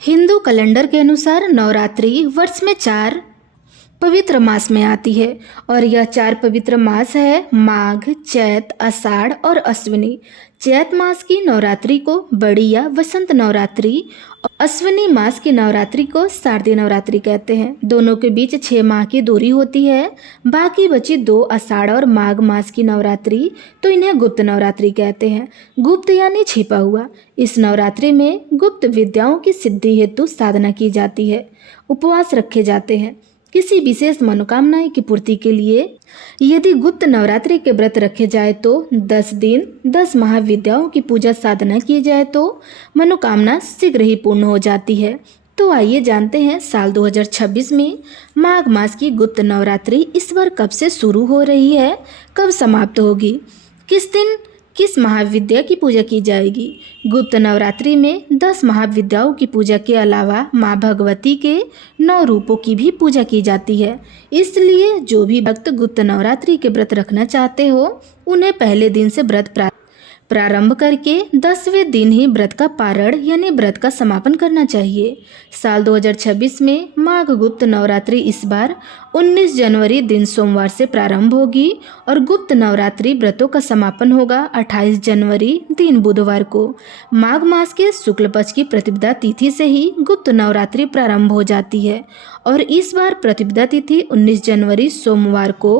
Hindu calendar के अनुसार नवरात्रि वर्ष में 4 पवित्र मास में आती है और यह 4 पवित्र मास है माघ, चैत, आषाढ़ और अश्विनी। चैत मास की नवरात्रि को बड़ी या वसंत नवरात्रि, अश्विनी मास की नवरात्रि को शारदीय नवरात्रि कहते हैं। दोनों के बीच 6 माह की दूरी होती है। बाकी बची 2 आषाढ़ और माघ मास की नवरात्रि तो इन्हें गुप्त नवरात्रि कहते हैं। गुप्त यानी छिपा हुआ। इस नवरात्रि में गुप्त विद्याओं की सिद्धि हेतु साधना की जाती है, उपवास रखे जाते हैं किसी विशेष मनोकामना की पूर्ति के लिए। यदि गुप्त नवरात्रि के व्रत रखे जाए तो 10 दिन 10 महाविद्याओं की पूजा साधना की जाए तो मनोकामना शीघ्र ही पूर्ण हो जाती है। तो आइए जानते हैं साल 2026 में माघ मास की गुप्त नवरात्रि इस बार कब से शुरू हो रही है, कब समाप्त होगी, किस दिन किस महाविद्या की पूजा की जाएगी। गुप्त नवरात्रि में 10 महाविद्याओं की पूजा के अलावा माँ भगवती के 9 रूपों की भी पूजा की जाती है। इसलिए जो भी भक्त गुप्त नवरात्रि के व्रत रखना चाहते हो उन्हें पहले दिन से व्रत प्रारंभ करके 10वें दिन ही व्रत का पारण यानी व्रत का समापन करना चाहिए। साल 2026 में माघ गुप्त नवरात्रि इस बार 19 जनवरी दिन सोमवार से प्रारंभ होगी और गुप्त नवरात्रि व्रतों का समापन होगा 28 जनवरी दिन बुधवार को। माघ मास के शुक्ल पक्ष की प्रतिपदा तिथि से ही गुप्त नवरात्रि प्रारंभ हो जाती है और इस बार प्रतिपदा तिथि 19 जनवरी सोमवार को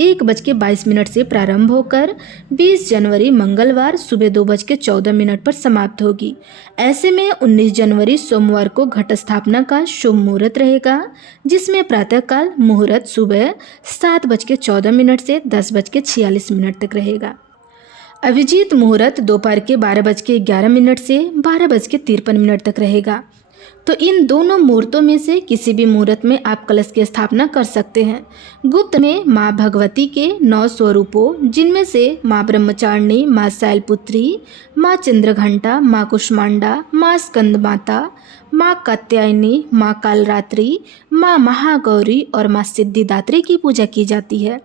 1:22 से प्रारंभ होकर 20 जनवरी मंगलवार सुबह 2:14 पर समाप्त होगी। ऐसे में 19 जनवरी सोमवार को घट स्थापना का शुभ मुहूर्त रहेगा, जिसमें प्रातःकाल मुहूर्त सुबह 7:14 से 10:46 तक रहेगा। अभिजीत मुहूर्त दोपहर के 12:11 से 12:53 तक रहेगा। तो इन दोनों मुहूर्तों में से किसी भी मुहूर्त में आप कलश की स्थापना कर सकते हैं। गुप्त में माँ भगवती के 9 स्वरूपों, जिनमें से माँ ब्रह्मचारिणी, माँ शैलपुत्री, माँ चंद्रघंटा, माँ कुष्मांडा, माँ स्कंद माता, माँ कात्यायनी, माँ कालरात्रि, माँ महागौरी और माँ सिद्धिदात्री की पूजा की जाती है।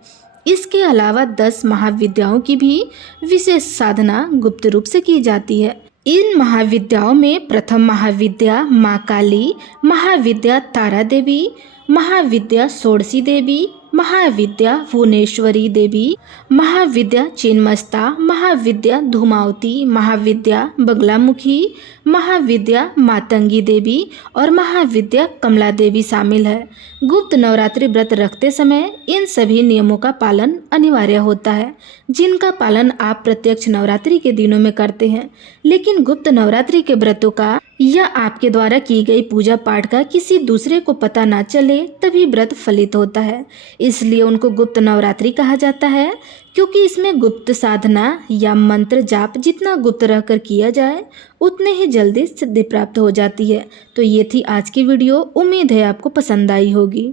इसके अलावा 10 महाविद्याओं की भी विशेष साधना गुप्त रूप से की जाती है। इन महाविद्याओं में प्रथम महाविद्या माँ काली, महाविद्या तारा देवी, महाविद्या षोडशी देवी, महाविद्या भुवनेश्वरी देवी, महाविद्या चिन्मस्ता, महाविद्या धूमावती, महाविद्या बगलामुखी, महाविद्या मातंगी देवी और महाविद्या कमला देवी शामिल है। गुप्त नवरात्रि व्रत रखते समय इन सभी नियमों का पालन अनिवार्य होता है, जिनका पालन आप प्रत्यक्ष नवरात्रि के दिनों में करते हैं। लेकिन गुप्त नवरात्रि के व्रतों का या आपके द्वारा की गई पूजा पाठ का किसी दूसरे को पता ना चले तभी व्रत फलित होता है। इसलिए उनको गुप्त नवरात्रि कहा जाता है, क्योंकि इसमें गुप्त साधना या मंत्र जाप जितना गुप्त रहकर किया जाए उतने ही जल्दी सिद्धि प्राप्त हो जाती है। तो ये थी आज की वीडियो। उम्मीद है आपको पसंद आई होगी।